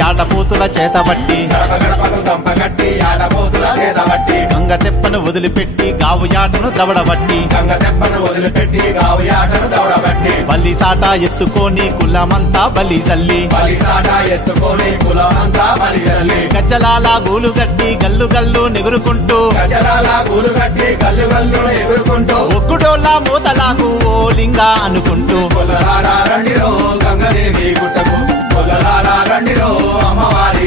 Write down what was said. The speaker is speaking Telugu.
ఆటపోతుల చేతబట్టి గంగ తెప్పను వదిలిపెట్టి గావు యాటను దవడబట్టి బల్లి సాట ఎత్తుకొని కులమంతా బలి జల్లి గజ్జలాల గూలు గట్టి గల్లు గల్లు నెగురుకుంటూ ఒక్కుడోలా మూతలాగు ఓ లింగా అనుకుంటూ రండిరో గంగదేవి గుట్టకు రండిరో అమ్మవారి